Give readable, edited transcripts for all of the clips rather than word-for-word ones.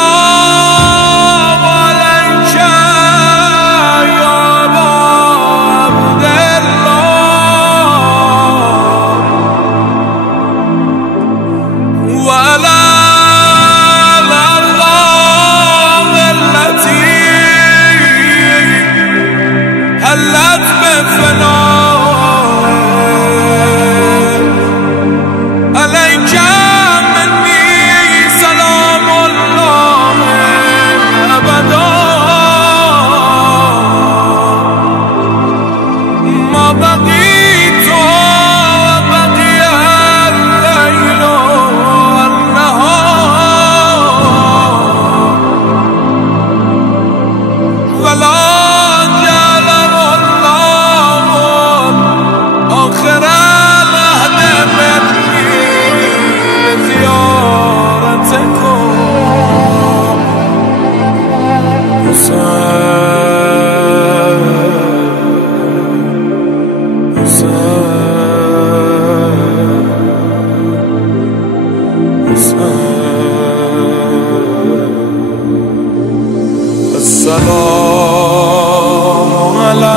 السلام عليك يا أبا عبد الله وعلى الأرواح التي هلت بفنائك عليك السلام على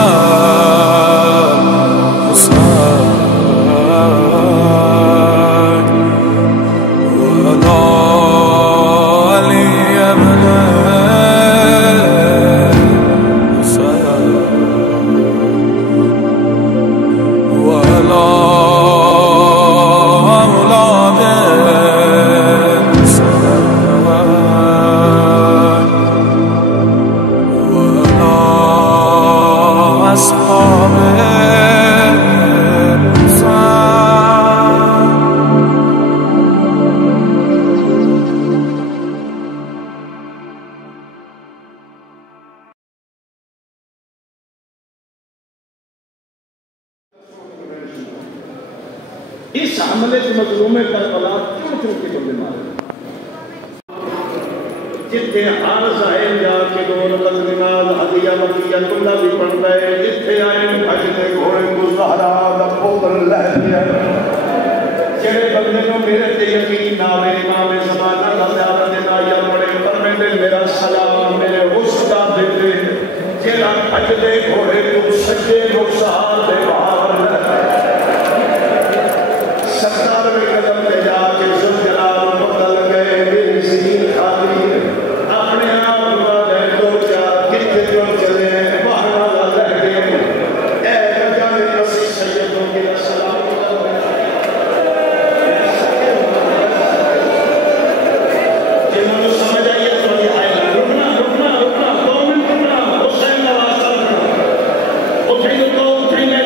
حسين وعلى علي بن حسين وعلى أولاد इस हमले के मजलूमे करबला क्यों के बंदे मारे जिथे हर जाहिल जाके दोन बदनाल हदिया मकिया तुल्ला भी पड़ गए जिथे आए भज के घोड़े को ज़हरा दा पोतन लह दिया जेड़े बंदे नो मेरे ते यकीन ना आवे इमाम ज़माना दा ज़्यादा देना या बड़े परमेंदे मेरा सलाम मेरे उस्ताद दे जेड़ा भज दे घोड़े को सच्चे रुखसार दे बाहर सरदार में कदम ले जाके सुन जनाब बदल गए मेरी ज़मीन खाती अपने आप वाले दो चार कितने लोग चले बाहर वाला लग गए ऐ बजाने मसीह सैयदों के सलाम जिन्होंने समझ आई है तो आएगा रुकना रुकना रुकना 2 मिनट रुकना हुसैन नवाज उठेंगे तो उठेंगे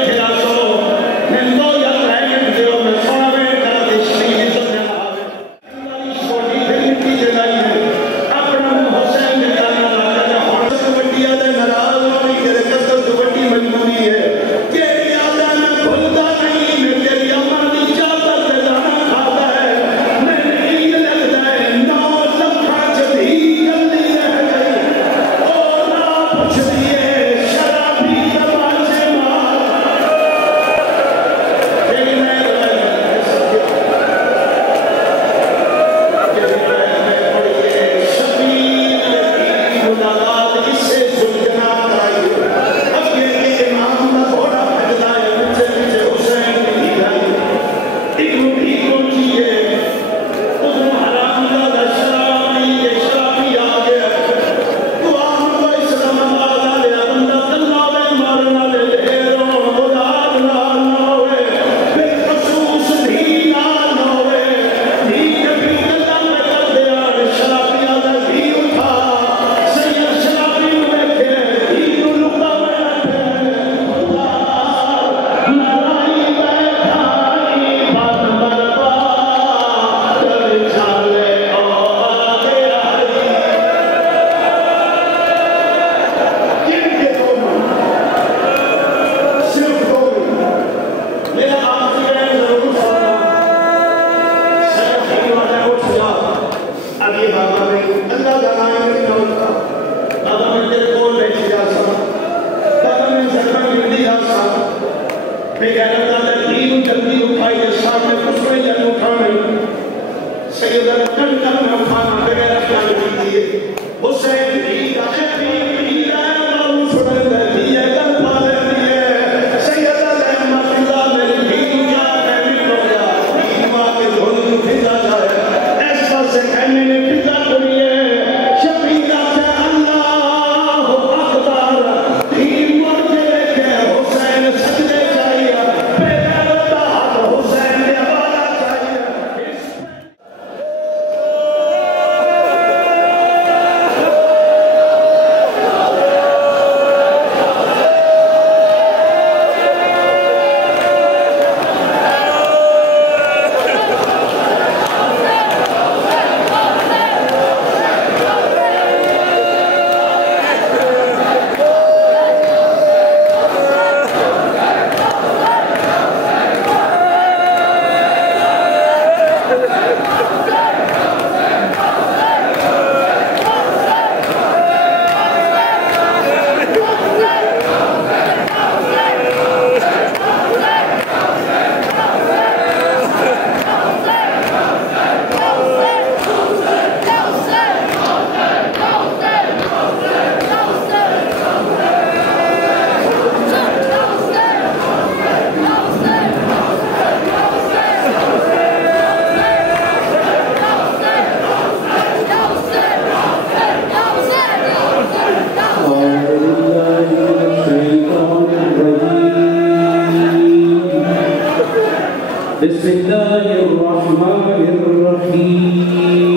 بسم الله الرحمن الرحيم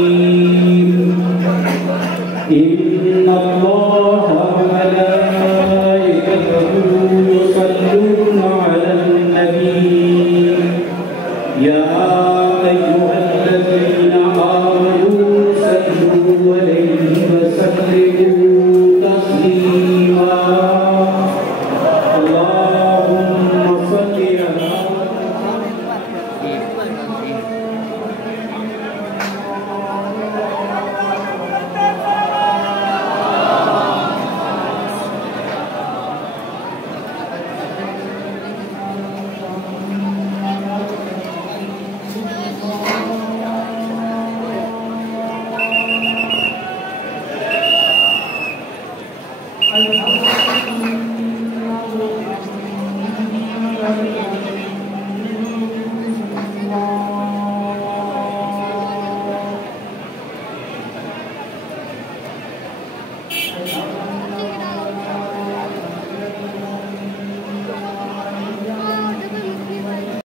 إن الله وملائكته يصلون على النبي يا